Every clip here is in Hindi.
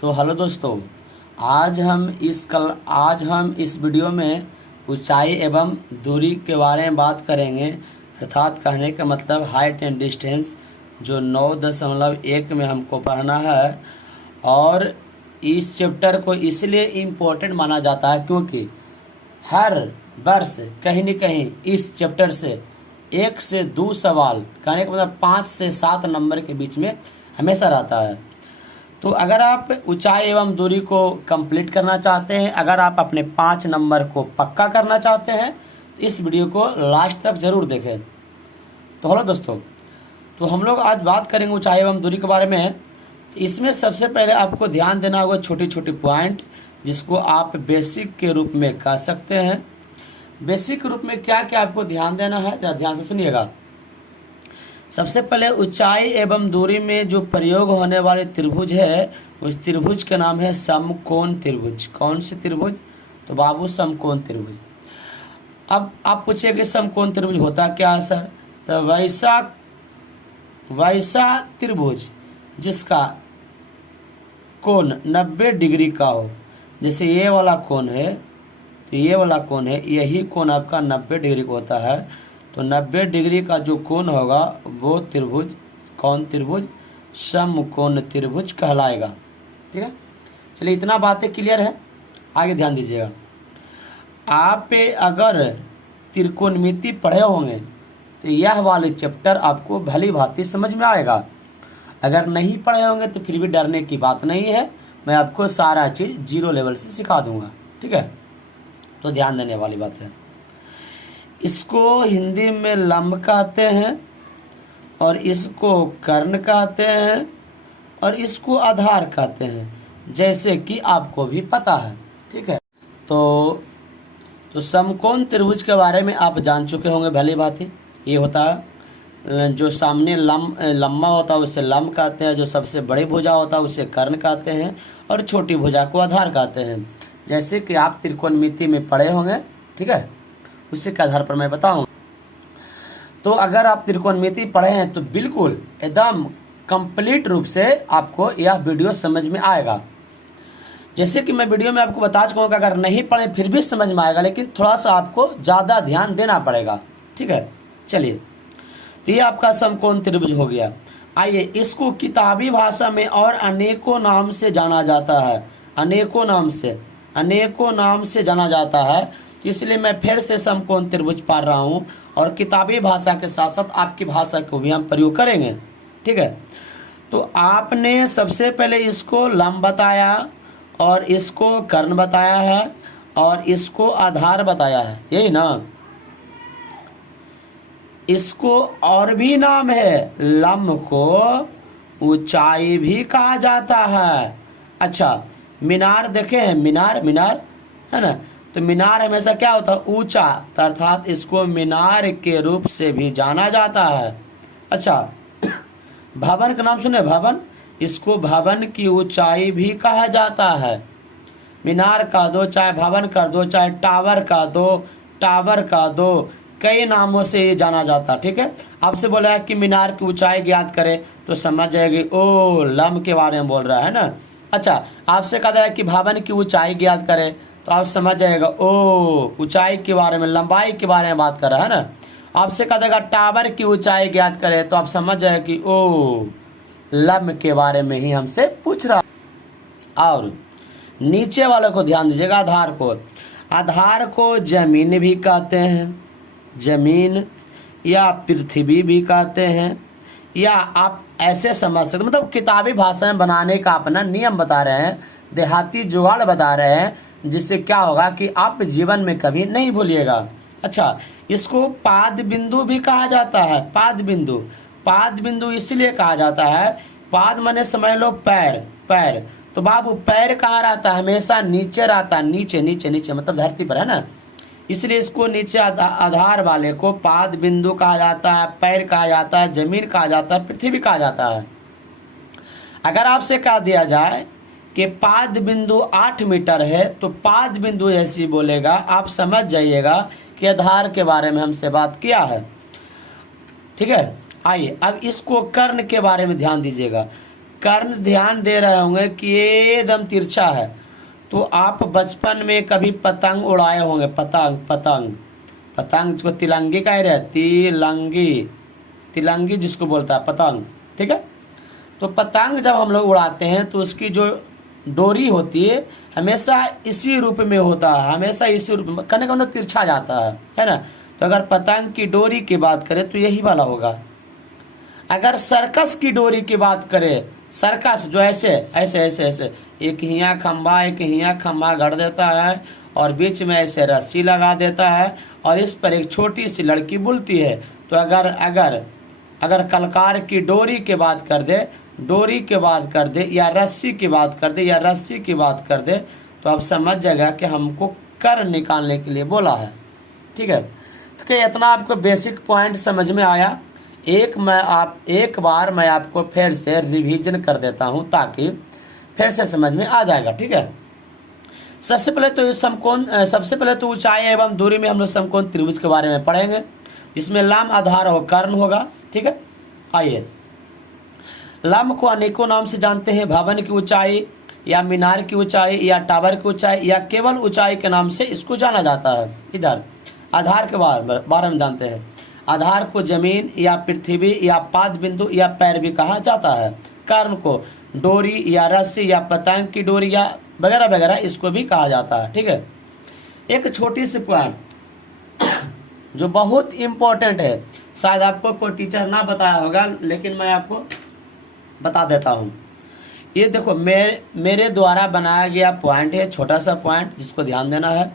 तो हेलो दोस्तों, आज हम इस वीडियो में ऊंचाई एवं दूरी के बारे में बात करेंगे। अर्थात कहने का मतलब हाइट एंड डिस्टेंस, जो 9.1 में हमको पढ़ना है। और इस चैप्टर को इसलिए इम्पोर्टेंट माना जाता है क्योंकि हर वर्ष कहीं न कहीं इस चैप्टर से 1 से 2 सवाल, कहने का मतलब 5 से 7 नंबर के बीच में हमेशा रहता है। तो अगर आप ऊंचाई एवं दूरी को कंप्लीट करना चाहते हैं, अगर आप अपने 5 नंबर को पक्का करना चाहते हैं, इस वीडियो को लास्ट तक ज़रूर देखें। तो हेलो दोस्तों, तो हम लोग आज बात करेंगे ऊंचाई एवं दूरी के बारे में। तो इसमें सबसे पहले आपको ध्यान देना होगा छोटी छोटी पॉइंट, जिसको आप बेसिक के रूप में कह सकते हैं। बेसिक रूप में क्या क्या आपको ध्यान देना है, ध्यान से सुनिएगा। सबसे पहले ऊंचाई एवं दूरी में जो प्रयोग होने वाले त्रिभुज है, उस त्रिभुज का नाम है समकोण त्रिभुज। कौन से त्रिभुज? तो बाबू समकोण त्रिभुज। अब आप पूछिए समकोण त्रिभुज होता क्या है सर? तो वैसा त्रिभुज जिसका कोण 90 डिग्री का हो। जैसे ये वाला कोण है, तो ये वाला कोण है, यही कोण आपका 90 डिग्री का होता है। तो 90 डिग्री का जो कोण होगा वो त्रिभुज कौन त्रिभुज? समकोण त्रिभुज कहलाएगा। ठीक है, चलिए इतना बातें क्लियर है। आगे ध्यान दीजिएगा। आप अगर त्रिकोणमिति पढ़े होंगे तो यह वाले चैप्टर आपको भली भांति समझ में आएगा। अगर नहीं पढ़े होंगे तो फिर भी डरने की बात नहीं है, मैं आपको सारा चीज़ 0 लेवल से सिखा दूंगा। ठीक है, तो ध्यान देने वाली बात है। इसको हिंदी में लंब कहते हैं, और इसको कर्ण कहते हैं, और इसको आधार कहते हैं, जैसे कि आपको भी पता है। ठीक है, तो समकोण त्रिभुज के बारे में आप जान चुके होंगे भली भांति। ये होता है जो सामने लंबा होता है उसे लंब कहते हैं, जो सबसे बड़ी भुजा होता है उसे कर्ण कहते हैं, और छोटी भुजा को आधार कहते हैं। जैसे कि आप त्रिकोणमिति में पढ़े होंगे। ठीक है, उसी के आधार पर मैं बताऊं। तो अगर आप त्रिकोणमिति पढ़े हैं तो बिल्कुल एकदम कंप्लीट रूप से आपको यह वीडियो समझ में आएगा। जैसे कि मैं वीडियो में आपको बता चुका हूँ कि अगर नहीं पढ़े फिर भी समझ में आएगा, लेकिन थोड़ा सा आपको ज़्यादा ध्यान देना पड़ेगा। ठीक है, चलिए, तो ये आपका समकोण त्रिभुज हो गया। आइए, इसको किताबी भाषा में और अनेकों नाम से जाना जाता है। अनेकों नाम से जाना जाता है। तो इसलिए मैं फिर से समकोण त्रिभुज पढ़ रहा हूँ, और किताबी भाषा के साथ साथ आपकी भाषा को भी हम प्रयोग करेंगे। ठीक है, तो आपने सबसे पहले इसको लंब बताया, और इसको कर्ण बताया है, और इसको आधार बताया है, यही ना। इसको और भी नाम है, लंब को ऊंचाई भी कहा जाता है। अच्छा, मीनार देखे हैं? मीनार है ना। तो मीनार हमेशा क्या होता है? ऊंचा, अर्थात इसको मीनार के रूप से भी जाना जाता है। अच्छा, भवन का नाम सुने? भवन, इसको भवन की ऊंचाई भी कहा जाता है। मीनार का दो, चाहे भवन कर दो, चाहे टावर का दो, कई नामों से ये जाना जाता है। ठीक है, आपसे बोला है कि मीनार की ऊंचाई ज्ञात करें तो समझ जाएगी ओ लंब के बारे में बोल रहा है ना। अच्छा, आपसे कहा है कि भवन की ऊंचाई ज्ञात करें तो आप समझ जाएगा ओ ऊंचाई के बारे में, लंबाई के बारे में बात कर रहा है ना। आपसे कहा जाएगा टावर की ऊंचाई ज्ञात करें तो आप समझ जाएगा कि ओ लंब के बारे में ही हमसे पूछ रहा। और नीचे वाले को ध्यान दीजिएगा, आधार को जमीन भी कहते हैं, जमीन या पृथ्वी भी कहते हैं, या आप ऐसे समझ सकते, मतलब किताबी भाषा में बनाने का अपना नियम बता रहे हैं, देहाती जुगाड़ बता रहे हैं, जिससे क्या होगा कि आप जीवन में कभी नहीं भूलिएगा। अच्छा, इसको पाद बिंदु भी कहा जाता है। पाद बिंदु इसलिए कहा जाता है, पाद माने समझ लो पैर। तो बाबू पैर कहाँ रहता है? हमेशा नीचे रहता है, नीचे मतलब धरती पर, है ना। इसलिए इसको नीचे आधार वाले को पाद बिंदु कहा जाता है, पैर कहा जाता है, जमीन कहा जाता है, पृथ्वी कहा जाता है। अगर आपसे कह दिया जाए कि पाद बिंदु 8 मीटर है, तो पाद बिंदु ऐसी बोलेगा, आप समझ जाइएगा कि आधार के बारे में हमसे बात किया है। ठीक है, आइए अब इसको कर्ण के बारे में ध्यान दीजिएगा। कर्ण ध्यान दे रहे होंगे कि ये एकदम तिरछा है। तो आप बचपन में कभी पतंग उड़ाए होंगे, पतंग पतंग पतंग जिसको तिलंगी कह रहे हैं, तिलंगी, तिलंगी जिसको बोलता है पतंग, ठीक है। तो पतंग जब हम लोग उड़ाते हैं तो उसकी जो डोरी होती है हमेशा इसी रूप में होता है, हमेशा इसी रूप में, कहने का मतलब तिरछा जाता है ना। तो अगर पतंग की डोरी की बात करें तो यही वाला होगा। अगर सर्कस की डोरी की बात करें, सर्कस जो ऐसे ऐसे ऐसे ऐसे एक हियाँ खंभा गढ़ देता है और बीच में ऐसे रस्सी लगा देता है और इस पर एक छोटी सी लड़की बुलती है। तो अगर अगर अगर कलकार की डोरी की बात कर दे, डोरी की बात कर दे या रस्सी की बात कर दे या रस्सी की बात कर दे, तो आप समझ जाएगा कि हमको कर निकालने के लिए बोला है, ठीक है। तो क्या इतना आपको बेसिक पॉइंट समझ में आया? एक बार मैं आपको फिर से रिवीजन कर देता हूं ताकि फिर से समझ में आ जाएगा, ठीक है। सबसे पहले तो ऊंचाई एवं दूरी में हम लोग समकोण त्रिभुज के बारे में पढ़ेंगे, जिसमें लंब आधार और कर्ण होगा, ठीक है। आइए, लंब को अनेकों नाम से जानते हैं, भवन की ऊंचाई या मीनार की ऊंचाई या टावर की ऊंचाई या केवल ऊंचाई के नाम से इसको जाना जाता है। इधर आधार के बारे में जानते हैं, आधार को जमीन या पृथ्वी या पाद बिंदु या पैर भी कहा जाता है। कर्ण को डोरी या रस्सी या पतंग की डोरी या वगैरह वगैरह इसको भी कहा जाता है, ठीक है। एक छोटी सी पॉइंट जो बहुत इम्पोर्टेंट है, शायद आपको कोई टीचर ना बताया होगा लेकिन मैं आपको बता देता हूँ। ये देखो मेरे द्वारा बनाया गया पॉइंट है, छोटा सा पॉइंट जिसको ध्यान देना है।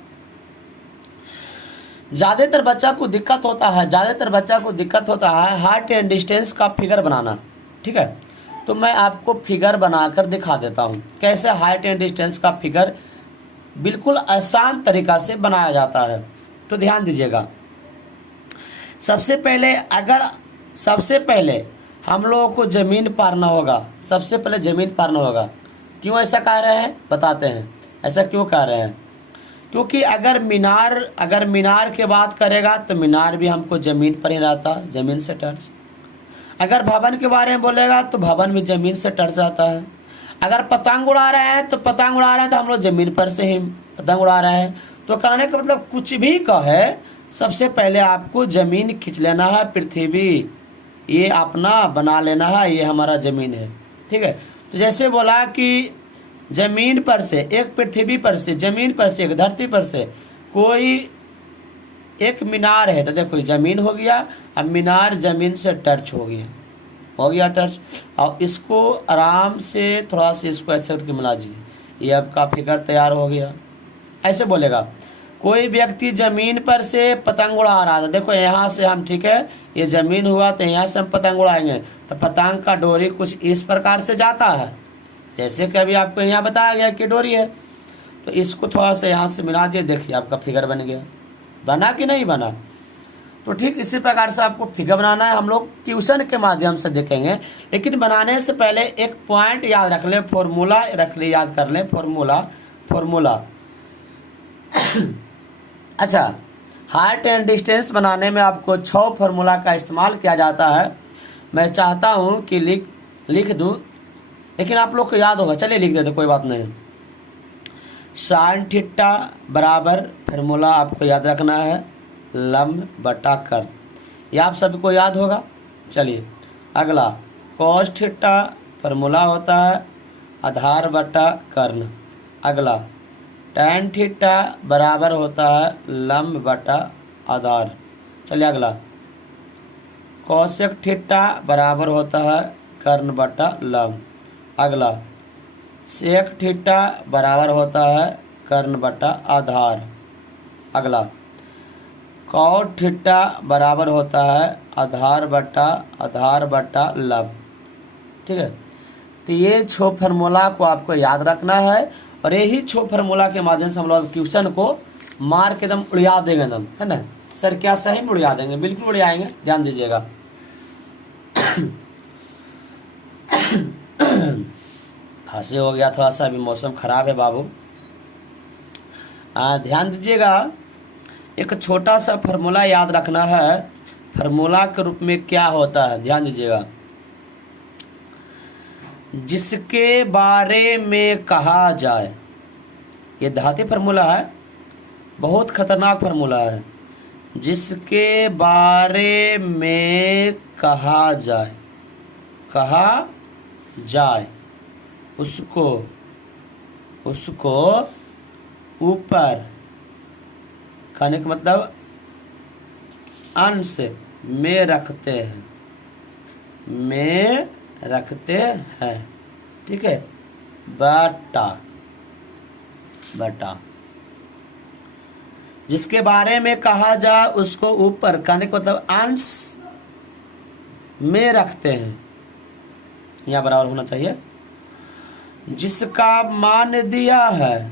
ज़्यादातर बच्चा को दिक्कत होता है हाइट एंड डिस्टेंस का फिगर बनाना, ठीक है। तो मैं आपको फिगर बनाकर दिखा देता हूँ कैसे हाइट एंड डिस्टेंस का फिगर बिल्कुल आसान तरीका से बनाया जाता है। तो ध्यान दीजिएगा, सबसे पहले हम लोगों को ज़मीन पारना होगा, सबसे पहले ज़मीन पारना होगा। क्यों ऐसा कह रहे हैं बताते हैं, ऐसा क्यों कह रहे हैं? क्योंकि अगर मीनार की बात करेगा तो मीनार भी हमको ज़मीन पर ही रहता है, ज़मीन से टच। अगर भवन के बारे में बोलेगा तो भवन भी ज़मीन से टच जाता है। अगर पतंग उड़ा रहे हैं तो हम लोग ज़मीन पर से ही पतंग उड़ा रहे हैं। तो कहने का मतलब कुछ भी कहे, सबसे पहले आपको ज़मीन खींच लेना है, पृथ्वी ये अपना बना लेना है, ये हमारा ज़मीन है, ठीक है। तो जैसे बोला कि ज़मीन पर से, एक पृथ्वी पर से, ज़मीन पर से, एक धरती पर से कोई एक मीनार है, तो देखो ज़मीन हो गया, अब मीनार ज़मीन से टच हो गया टच। और इसको आराम से थोड़ा सा इसको ऐसे करके मिला दीजिए, ये आपका फिगर तैयार हो गया। ऐसे बोलेगा कोई व्यक्ति ज़मीन पर से पतंग उड़ा रहा था, देखो यहाँ से हम, ठीक है, ये ज़मीन हुआ तो यहाँ से हम पतंग उड़ाएंगे। तो पतंग का डोरी कुछ इस प्रकार से जाता है, जैसे कि अभी आपको यहाँ बताया गया कि डोरी है। तो इसको थोड़ा सा यहाँ से मिला दिए, देखिए आपका फिगर बन गया। बना कि नहीं बना? तो ठीक इसी प्रकार से आपको फिगर बनाना है, हम लोग ट्यूशन के माध्यम से देखेंगे। लेकिन बनाने से पहले एक पॉइंट याद रख ले, फॉर्मूला रख ले, याद कर ले, फॉर्मूला। अच्छा, हाइट एंड डिस्टेंस बनाने में आपको 6 फार्मूला का इस्तेमाल किया जाता है। मैं चाहता हूँ कि लिख दूँ, लेकिन आप लोग को याद होगा, चलिए लिख देते, कोई बात नहीं। साइन थीटा बराबर फार्मूला आपको याद रखना है, लंब बटा कर्ण, ये आप सभी को याद होगा। चलिए अगला, कॉस थीटा फार्मूला होता है आधार बटा कर्ण। अगला, टैन थीटा बराबर होता है लंब बटा आधार। चलिए अगला, कोसेक थीटा बराबर होता है कर्ण बटा लंब। अगला, सेक थीटा बराबर होता है कर्ण बटा आधार। अगला, कॉट थीटा बराबर होता है आधार बटा लंब, ठीक है। तो ये 6 फार्मूला को आपको याद रखना है, और यही 6 फार्मूला के माध्यम से हम लोग क्वेश्चन को मार के एकदम उड़िया देंगे एकदम, है ना सर? क्या सही में उड़िया देंगे? बिल्कुल उड़ियाएंगे, ध्यान दीजिएगा। खांसी हो गया थोड़ा सा, अभी मौसम खराब है बाबू। ध्यान दीजिएगा, एक छोटा सा फार्मूला याद रखना है। फार्मूला के रूप में क्या होता है, ध्यान दीजिएगा। जिसके बारे में कहा जाए, ये धाती फार्मूला है, बहुत खतरनाक फार्मूला है। जिसके बारे में कहा जाए उसको ऊपर, कहने का मतलब अंश में रखते हैं, ठीक है। बटा जिसके बारे में कहा जाए उसको ऊपर, कहने का मतलब अंश में रखते हैं, यहाँ बराबर होना चाहिए। जिसका मान दिया है,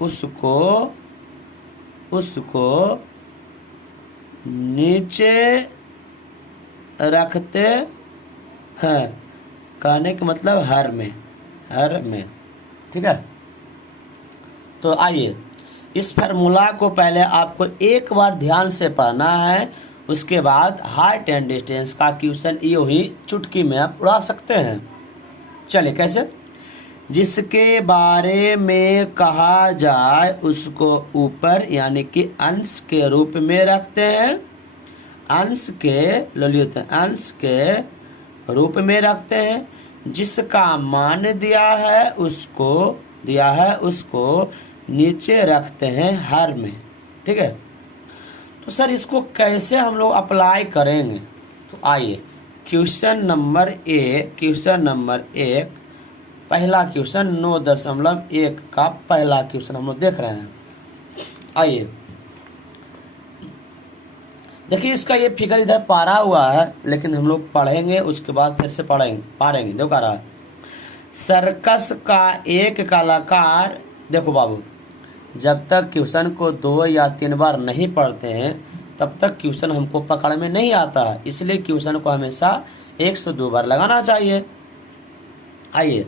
उसको नीचे रखते हैं, कहने का मतलब हर में, ठीक है। तो आइए इस फार्मूला को पहले आपको एक बार ध्यान से पढ़ना है, उसके बाद हाइट एंड डिस्टेंस का क्वेश्चन यूँ ही चुटकी में आप उड़ा सकते हैं। चलिए कैसे? जिसके बारे में कहा जाए उसको ऊपर यानी कि अंश के रूप में रखते हैं, अंश के रूप में रखते हैं। जिसका मान दिया है उसको नीचे रखते हैं हर में, ठीक है। तो सर इसको कैसे हम लोग अप्लाई करेंगे? तो आइए क्वेश्चन नंबर एक पहला क्वेश्चन 9.1 का पहला क्वेश्चन हम लोग देख रहे हैं। आइए देखिए, इसका ये फिगर इधर पारा हुआ है, लेकिन हम लोग पढ़ेंगे उसके बाद फिर से पारेंगे। देखो रहा है, सर्कस का एक कलाकार, देखो बाबू, जब तक क्वेश्चन को 2 या 3 बार नहीं पढ़ते हैं तब तक क्वेश्चन हमको पकड़ में नहीं आता है, इसलिए क्वेश्चन को हमेशा 1 से 2 बार लगाना चाहिए। आइए,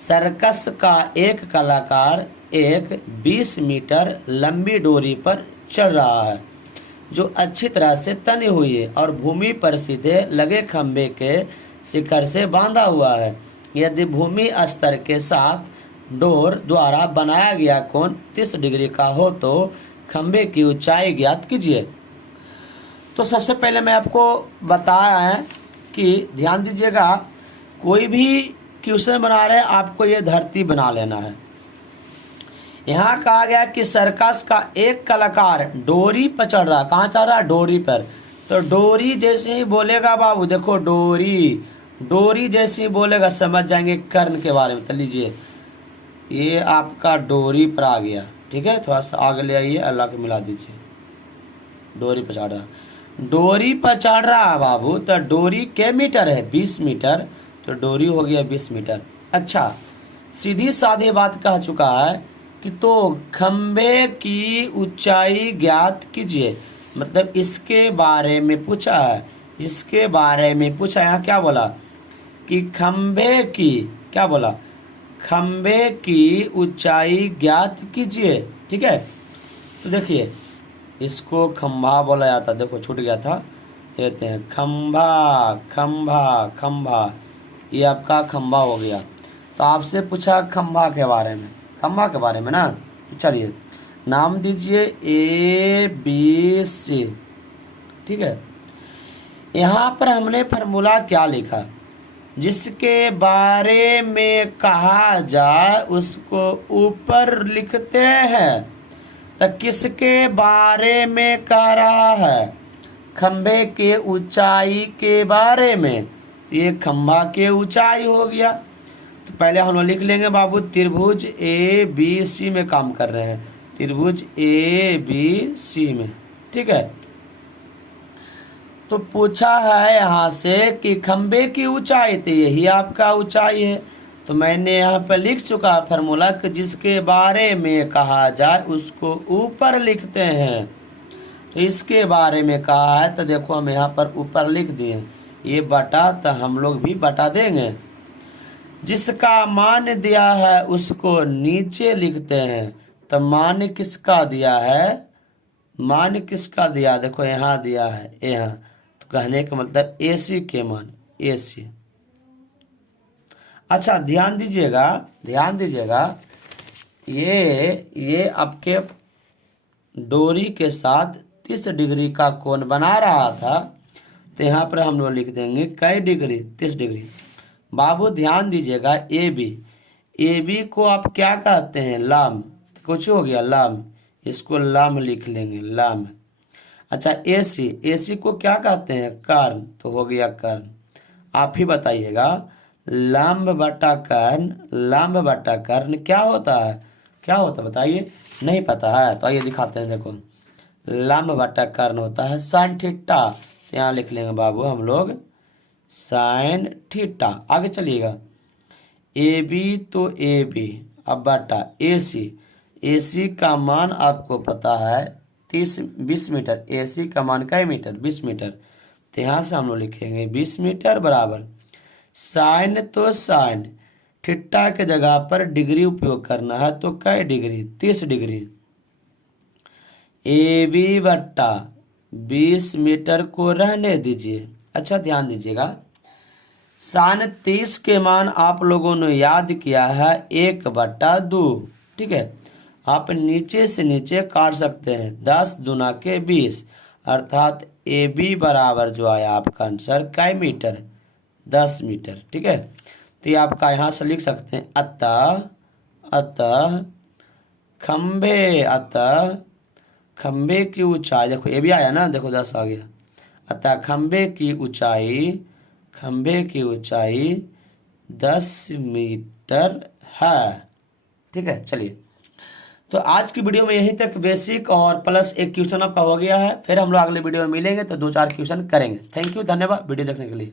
सर्कस का एक कलाकार एक 20 मीटर लंबी डोरी पर चढ़ रहा है जो अच्छी तरह से तनी हुई है और भूमि पर सीधे लगे खंभे के शिखर से बांधा हुआ है। यदि भूमि स्तर के साथ डोर द्वारा बनाया गया कोण 30 डिग्री का हो तो खंभे की ऊंचाई ज्ञात कीजिए। तो सबसे पहले मैं आपको बताया है कि ध्यान दीजिएगा, कोई भी क्वेश्चन बना रहे आपको ये धरती बना लेना है। यहाँ कहा गया कि सर्कस का एक कलाकार डोरी पर चढ़ रहा, कहाँ चढ़ रहा? डोरी पर। तो डोरी जैसे ही बोलेगा बाबू, देखो डोरी जैसे ही बोलेगा समझ जाएंगे कर्ण के बारे में। तो लीजिए, ये आपका डोरी पर आ गया, ठीक है। थोड़ा सा आगे ले आइए, अल्लाह को मिला दीजिए। डोरी पर चढ़ रहा है बाबू, तो डोरी के मीटर है? 20 मीटर, तो डोरी हो गया 20 मीटर। अच्छा, सीधी साधी बात कह चुका है कि तो खंबे की ऊंचाई ज्ञात कीजिए, मतलब इसके बारे में पूछा है। यहाँ क्या बोला कि खंबे की ऊंचाई ज्ञात कीजिए, ठीक है। तो देखिए, इसको खंभा बोला जाता, देखो छूट गया था, कहते हैं खंभा, ये आपका खंभा हो गया। तो आपसे पूछा खंभा के बारे में ना, चलिए नाम दीजिए ABC, ठीक है। यहाँ पर हमने फार्मूला क्या लिखा? जिसके बारे में कहा जाए उसको ऊपर लिखते हैं। तो किसके बारे में कह रहा है? खंभे के ऊंचाई के बारे में, ये खंभा के ऊंचाई हो गया। तो पहले हम लोग लिख लेंगे बाबू, त्रिभुज ABC में काम कर रहे हैं, त्रिभुज ABC में, ठीक है। तो पूछा है यहाँ से कि खंबे की ऊंचाई, तो यही आपका ऊंचाई है। तो मैंने यहाँ पर लिख चुका फार्मूला कि जिसके बारे में कहा जाए उसको ऊपर लिखते हैं। तो इसके बारे में कहा है, तो देखो हम यहाँ पर ऊपर लिख दिए, ये बटा, तो हम लोग भी बटा देंगे। जिसका मान दिया है उसको नीचे लिखते हैं, तो मान किसका दिया है, मान किसका दिया, देखो यहाँ दिया है यहाँ, तो कहने का मतलब AC के मान, AC। अच्छा ध्यान दीजिएगा, ध्यान दीजिएगा, ये आपके डोरी के साथ 30 डिग्री का कोण बना रहा था, तो यहाँ पर हम लोग लिख देंगे कई डिग्री, 30 डिग्री। बाबू ध्यान दीजिएगा, ए बी को आप क्या कहते हैं, लाम, कुछ हो गया लाम, इसको लाम लिख लेंगे, लाम। अच्छा ए सी को क्या कहते हैं, कर्ण, तो हो गया कर्ण। आप ही बताइएगा, लंब बटा कर्ण, लंब बटा कर्ण क्या होता है, क्या होता है बताइए, नहीं पता है तो आइए दिखाते हैं। देखो लंब बटा कर्ण होता है साइन थीटा, यहाँ लिख लेंगे बाबू हम लोग साइन थीटा। आगे चलिएगा, ए बी, तो ए बी, अब बटा ए सी का मान आपको पता है 20 मीटर, ए सी का मान क्या मीटर, 20 मीटर, तो यहाँ से हम लोग लिखेंगे 20 मीटर बराबर साइन, तो साइन थीटा के जगह पर डिग्री उपयोग करना है, तो कै डिग्री, 30 डिग्री। ए बी बट्टा 20 मीटर को रहने दीजिए। अच्छा ध्यान दीजिएगा, साइन 30 के मान आप लोगों ने याद किया है 1/2, ठीक है। आप नीचे से नीचे काट सकते हैं, 10 दूना के 20, अर्थात ए बी बराबर जो आया आपका आंसर कै मीटर, 10 मीटर, ठीक है। तो ये आपका यहाँ से लिख सकते हैं अतः खंबे की ऊंचाई, देखो ये भी आया ना, देखो 10 आ गया, अतः खंबे की ऊंचाई 10 मीटर है, ठीक है। चलिए, तो आज की वीडियो में यहीं तक बेसिक और प्लस एक क्वेश्चन आपका हो गया है, फिर हम लोग अगले वीडियो में मिलेंगे तो 2-4 क्वेश्चन करेंगे। थैंक यू, धन्यवाद वीडियो देखने के लिए।